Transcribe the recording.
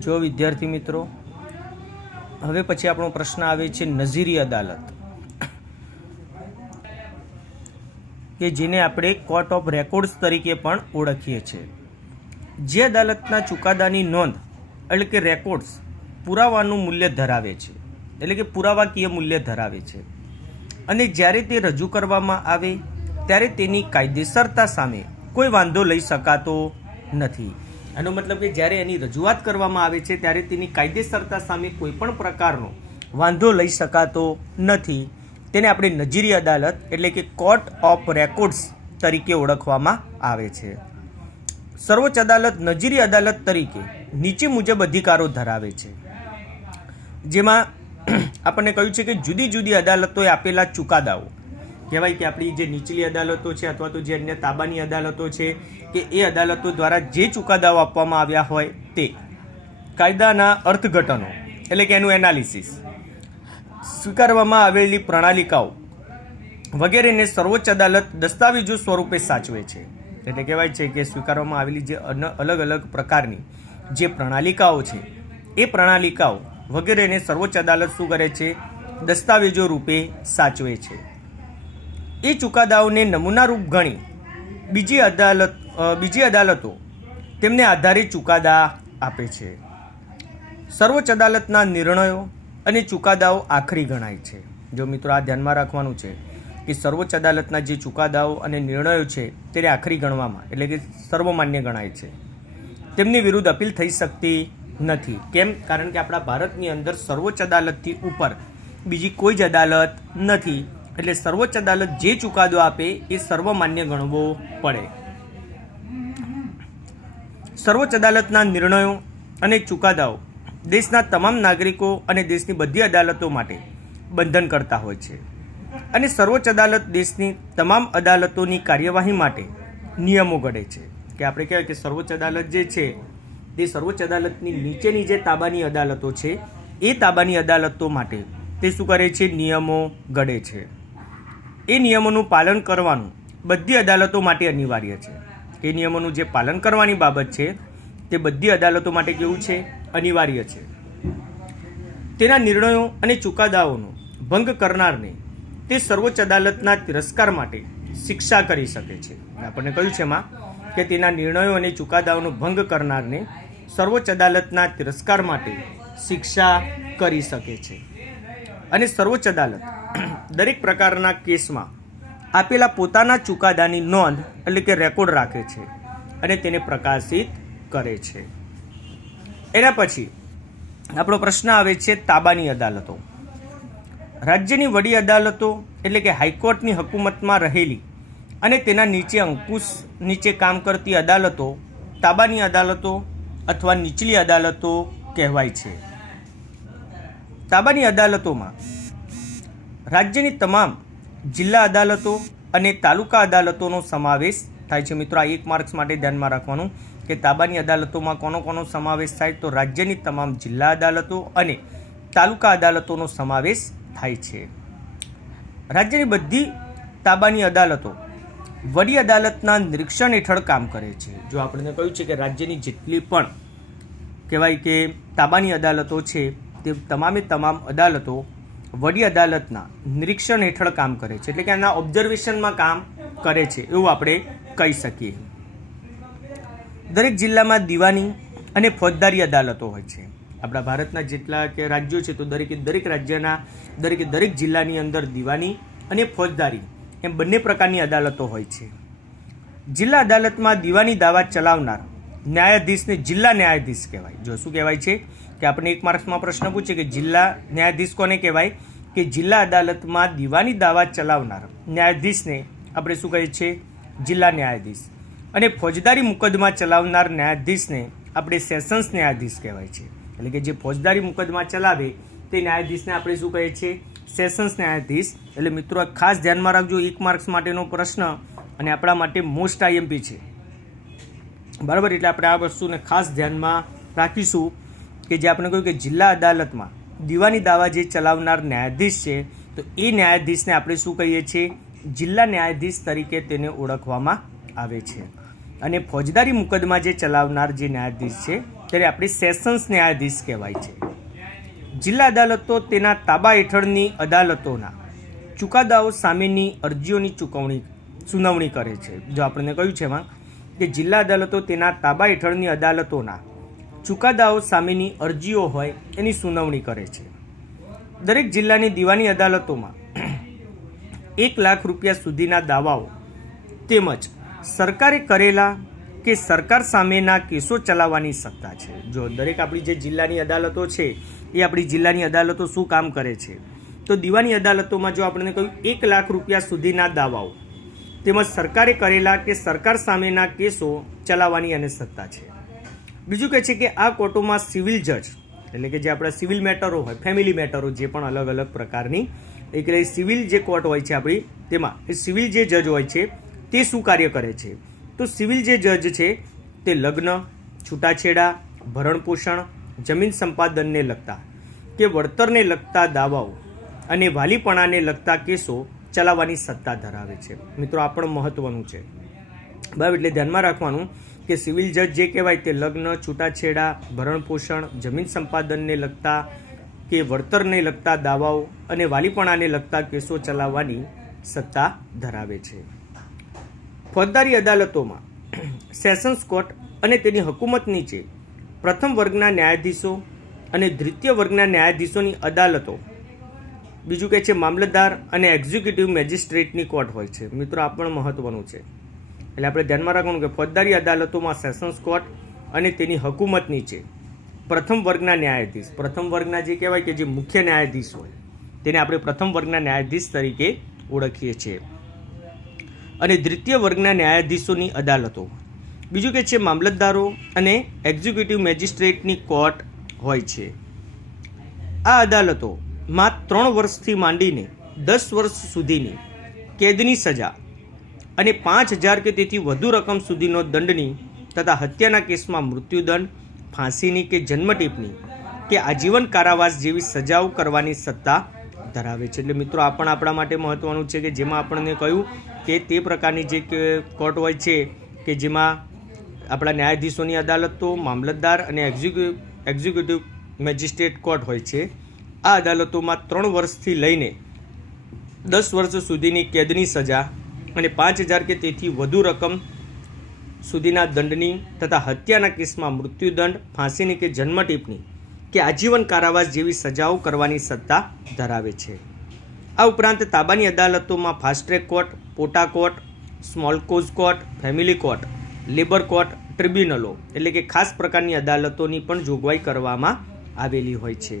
જો વિદ્યાર્થી મિત્રો, હવે પછી આપણો પ્રશ્ન આવે છે નજીરી અદાલત, કે જેને આપણે કોર્ટ ઓફ રેકોર્ડ્સ તરીકે પણ ઓળખીએ છીએ. જે અદાલતના ચુકાદાની નોંધ એટલે કે રેકોર્ડ્સ પુરાવાનું મૂલ્ય ધરાવે છે, એટલે કે પુરાવાકીય મૂલ્ય ધરાવે છે, અને જ્યારે તે રજૂ કરવામાં આવે ત્યારે તેની કાયદેસરતા સામે કોઈ વાંધો લઈ શકાતો નથી. આનો મતલબ કે જ્યારે એની રજૂઆત કરવામાં આવે છે ત્યારે તેની કાયદેસરતા સામે કોઈ પણ પ્રકારનો વાંધો લઈ શકાતો નથી. તેને આપણે નજીરી અદાલત એટલે કે કોર્ટ ઓફ રેકોર્ડ્સ તરીકે ઓળખવામાં આવે છે. સર્વોચ્ચ અદાલત નજીરી અદાલત તરીકે નીચે મુજબ અધિકારો ધરાવે છે, જેમાં આપણને કહ્યું છે કે જુદી જુદી અદાલતોએ આપેલા ચુકાદાઓ, કહેવાય કે આપણી જે નીચલી અદાલતો છે અથવા તો જે અન્ય તાબાની અદાલતો છે કે એ અદાલતો દ્વારા જે ચુકાદાઓ આપવામાં આવ્યા હોય તે કાયદાના અર્થઘટનો એટલે કે એનું એનાલિસિસ, સ્વીકારવામાં આવેલી પ્રણાલિકાઓ વગેરેને સર્વોચ્ચ અદાલત દસ્તાવેજો સ્વરૂપે સાચવે છે. એટલે કહેવાય છે કે સ્વીકારવામાં આવેલી જે અલગ અલગ પ્રકારની જે પ્રણાલિકાઓ છે એ પ્રણાલિકાઓ વગેરેને સર્વોચ્ચ અદાલત શું કરે છે? દસ્તાવેજો રૂપે સાચવે છે. એ ચુકાદાઓને નમૂનારૂપ ગણી બીજી અદાલતો તેમને આધારે ચુકાદા આપે છે. સર્વોચ્ચ અદાલતના નિર્ણયો અને ચુકાદાઓ આખરી ગણાય છે. જો મિત્રો આ ધ્યાનમાં રાખવાનું છે કે સર્વોચ્ચ અદાલતના જે ચુકાદાઓ અને નિર્ણયો છે તેને આખરી ગણવામાં એટલે કે સર્વમાન્ય ગણાય છે. તેમની વિરુદ્ધ અપીલ થઈ શકતી નથી. કેમ? કારણ કે આપણા ભારતની અંદર સર્વોચ્ચ અદાલતથી ઉપર બીજી કોઈ જ અદાલત નથી. એટલે સર્વોચ્ચ અદાલત જે ચુકાદો આપે એ સર્વમાન્ય ગણવો પડે. સર્વોચ્ચ અદાલતના નિર્ણયો અને ચુકાદાઓ દેશના તમામ નાગરિકો અને દેશની બધી અદાલતો માટે બંધન કરતા હોય છે, અને સર્વોચ્ચ અદાલત દેશની તમામ અદાલતોની કાર્યવાહી માટે નિયમો ઘડે છે. કે આપણે કહેવાય કે સર્વોચ્ચ અદાલત જે છે તે સર્વોચ્ચ અદાલતની નીચેની જે તાબાની અદાલતો છે એ તાબાની અદાલતો માટે તે શું કરે છે? નિયમો ઘડે છે. એ નિયમોનું પાલન કરવાનું બધી અદાલતો માટે અનિવાર્ય છે. એ નિયમોનું જે પાલન કરવાની બાબત છે તે બધી અદાલતો માટે કેવું છે? અનિવાર્ય છે. તેના નિર્ણયો અને ચુકાદાઓનો ભંગ કરનારને તે સર્વોચ્ચ અદાલતના તિરસ્કાર માટે શિક્ષા કરી શકે છે. આપણને કહ્યું છે એમાં કે તેના નિર્ણયો અને ચુકાદાઓનો ભંગ કરનારને સર્વોચ્ચ અદાલતના તિરસ્કાર માટે શિક્ષા કરી શકે છે. અને સર્વોચ્ચ અદાલત દરેક પ્રકારના કેસમાં આપેલા પોતાના ચુકાદાની નોંધ એટલે કે રેકોર્ડ રાખે છે અને તેને પ્રકાશિત કરે છે. એના પછી આપણો પ્રશ્ન આવે છે તાબાની અદાલતો. રાજ્યની વડી અદાલતો એટલે કે હાઈકોર્ટની હકુમતમાં રહેલી અને તેના નીચે અંકુશ નીચે કામ કરતી અદાલતો તાબાની અદાલતો અથવા નીચલી અદાલતો કહેવાય છે. તાબાની અદાલતોમાં રાજ્યની તમામ જિલ્લા અદાલતો અને તાલુકા અદાલતોનો સમાવેશ થાય છે. મિત્રો આ 1 માર્ક્સ માટે ધ્યાનમાં રાખવાનું કે તાબાની અદાલતોમાં કોનો સમાવેશ થાય? તો રાજ્યની તમામ જિલ્લા અદાલતો અને તાલુકા અદાલતોનો સમાવેશ થાય છે. રાજ્યની બધી તાબાની અદાલતો વડી અદાલતના નિરીક્ષણ હેઠળ કામ કરે છે. જો આપણને કહ્યું છે કે રાજ્યની જેટલી પણ કહેવાય કે તાબાની અદાલતો છે તે તમામે તમામ અદાલતો વડી અદાલતના નિરીક્ષણ હેઠળ કામ કરે છે, એટલે કે એના ઓબ્ઝર્વેશનમાં કામ કરે છે એવું આપણે કહી શકીએ. દરેક જિલ્લામાં દીવાની અને ફોજદારી અદાલતો હોય છે. આપણા ભારતના જેટલા કે રાજ્યો છે તો દરેક રાજ્યના દરેક જિલ્લાની અંદર દીવાની અને ફોજદારી એમ બંને પ્રકારની અદાલતો હોય છે. જિલ્લા અદાલતમાં દીવાની દાવા ચલાવનાર ન્યાયાધીશને જિલ્લા ન્યાયાધીશ કહેવાય. જો શું કહેવાય છે કે આપણે 1 માર્ક્સમાં પ્રશ્ન પૂછે કે જિલ્લા ન્યાયાધીશ કોને કહેવાય? કે જિલ્લા અદાલતમાં દીવાની દાવા ચલાવનાર ન્યાયાધીશને આપણે શું કહીએ છીએ? જિલ્લા ન્યાયાધીશ. અને ફોજદારી મુકદ્દમા ચલાવનાર ન્યાયાધીશને આપણે સેશન્સ ન્યાયાધીશ કહેવાય છે. એટલે કે જે ફોજદારી મુકદ્દમા ચલાવે તે ન્યાયાધીશને આપણે શું કહીએ છીએ? સેશન્સ ન્યાયાધીશ. એટલે મિત્રો ખાસ ધ્યાનમાં રાખજો, 1 માર્ક્સ માટેનો પ્રશ્ન અને આપણા માટે મોસ્ટ આઈએમપી છે, બરાબર. એટલે આપણે આ વસ્તુને ખાસ ધ્યાનમાં રાખીશું કે જે આપણે કહ્યું કે જિલ્લા અદાલતમાં દીવાની દાવા જે ચલાવનાર ન્યાયાધીશ છે તો એ ન્યાયાધીશને આપણે શું કહીએ છીએ? જિલ્લા ન્યાયાધીશ તરીકે તેને ઓળખવામાં આવે છે. અને ફોજદારી મુકદ્દમા જે ચલાવનાર જે ન્યાયાધીશ છે ત્યારે આપણે સેશન્સ ન્યાયાધીશ કહેવાય છે. જિલ્લા અદાલતો તેના તાબા હેઠળની અદાલતોના ચુકાદાઓ સામેની અરજીઓની સુનાવણી કરે છે. જો આપણને કહ્યું છે એમાં કે જિલ્લા અદાલતો તેના તાબા હેઠળની અદાલતોના ચુકાદાઓ સામેની અરજીઓ હોય એની સુનાવણી કરે છે. દરેક જિલ્લાની દીવાની અદાલતોમાં 1 લાખ રૂપિયા સુધીના દાવાઓ તેમજ સરકારે કરેલા કે સરકાર સામેના કેસો ચલાવવાની સત્તા છે. જો દરેક આપણી જે જિલ્લાની અદાલતો છે એ આપણી જિલ્લાની અદાલતો શું કામ કરે છે, તો દીવાની અદાલતોમાં જો આપણે કહ્યું 1 લાખ રૂપિયા સુધીના દાવાઓ તેમજ સરકારે કરેલા કે સરકાર સામેના કેસો ચલાવવાની અને સત્તા છે. બીજું કહે છે કે આ કોર્ટોમાં સિવિલ જજ એટલે કે જે આપણા સિવિલ મેટરો હોય, ફેમિલી મેટરો, જે પણ અલગ અલગ પ્રકારની એટલે સિવિલ જે કોર્ટ હોય છે આપણી, તેમાં એ સિવિલ જે જજ હોય છે તે શું કાર્ય કરે છે, તો સિવિલ જે જજ છે તે લગ્ન, છૂટાછેડા, ભરણપોષણ, જમીન સંપાદનને લગતા કે વળતરને લગતા દાવાઓ અને વાલીપણાને લગતા કેસો ચલાવવાની સત્તા ધરાવે છે. મિત્રો આ પણ મહત્વનું છે બરાબર. એટલે ધ્યાનમાં રાખવાનું કે સિવિલ જજ જે કહેવાય તે લગ્ન, છૂટાછેડા, ભરણપોષણ, જમીન સંપાદનને લગતા કે વળતરને લગતા દાવાઓ અને વાલીપણાને લગતા કેસો ચલાવવાની સત્તા ધરાવે છે. ફોજદારી અદાલતોમાં સેશન્સ કોર્ટ અને તેની હકુમત નીચે પ્રથમ વર્ગના ન્યાયાધીશો અને દ્વિતીય વર્ગના ન્યાયાધીશોની અદાલતો, બીજું કહે છે મામલતદાર અને એક્ઝિક્યુટિવ મેજિસ્ટ્રેટની કોર્ટ હોય છે. મિત્રો આ પણ મહત્વનું છે. એટલે આપણે ધ્યાનમાં રાખવાનું કે ફોજદારી અદાલતોમાં સેશન્સ કોર્ટ અને તેની હકુમત નીચે પ્રથમ વર્ગના ન્યાયાધીશ, પ્રથમ વર્ગના જે કહેવાય કે જે મુખ્ય ન્યાયાધીશ હોય તેને આપણે પ્રથમ વર્ગના ન્યાયાધીશ તરીકે ઓળખીએ છીએ. અને દ્વિતીય વર્ગના ન્યાયાધીશોની અદાલતો, બીજું કે છે મામલતદારો અને એક્ઝિક્યુટિવ મેજિસ્ટ્રેટની કોર્ટ હોય છે. આ અદાલતોમાં 3 વર્ષથી માંડીને 10 વર્ષ સુધીની કેદની સજા અને 5,000 કે તેથી વધુ રકમ સુધીનો દંડની તથા હત્યાના કેસમાં મૃત્યુદંડ, ફાંસીની કે જન્મટીપની કે આજીવન કારાવાસ જેવી સજાઓ કરવાની સત્તા ધરાવે છે. એટલે મિત્રો આ પણ આપણા માટે મહત્વનું છે કે જેમાં આપણને કહ્યું કે તે પ્રકારની જે કોર્ટ હોય છે કે જેમાં આપણા ન્યાયાધીશોની અદાલતો, મામલતદાર અને એક્ઝિક્યુટિવ મેજિસ્ટ્રેટ કોર્ટ હોય છે. આ અદાલતોમાં 3 વર્ષથી લઈને 10 વર્ષ સુધીની કેદની સજા અને 5,000 કે તેથી વધુ રકમ સુધીના દંડની તથા હત્યાના કેસમાં મૃત્યુદંડ, ફાંસીની કે જન્મટીપની કે આજીવન કારાવાસ જેવી સજાઓ કરવાની સત્તા ધરાવે છે. આ ઉપરાંત તાબાની અદાલતોમાં fast track court, POTA court, small cause court, family court, labour court, ટ્રિબ્યુનલો એટલે કે ખાસ પ્રકારની અદાલતોની પણ જોગવાઈ કરવામાં આવેલી હોય છે.